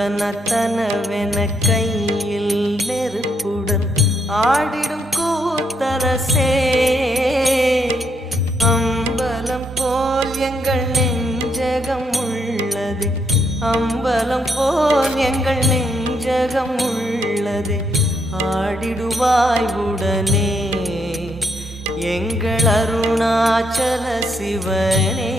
தனவென கையில் நெருப்புடன் ஆடிடும் கூத்தரசே அம்பலம் போல் எங்கள் நெஞ்சகம் உள்ளது அம்பலம் போல் எங்கள் நெஞ்சகம் உள்ளது ஆடிடுவாய் உடனே எங்கள் அருணாச்சல சிவனே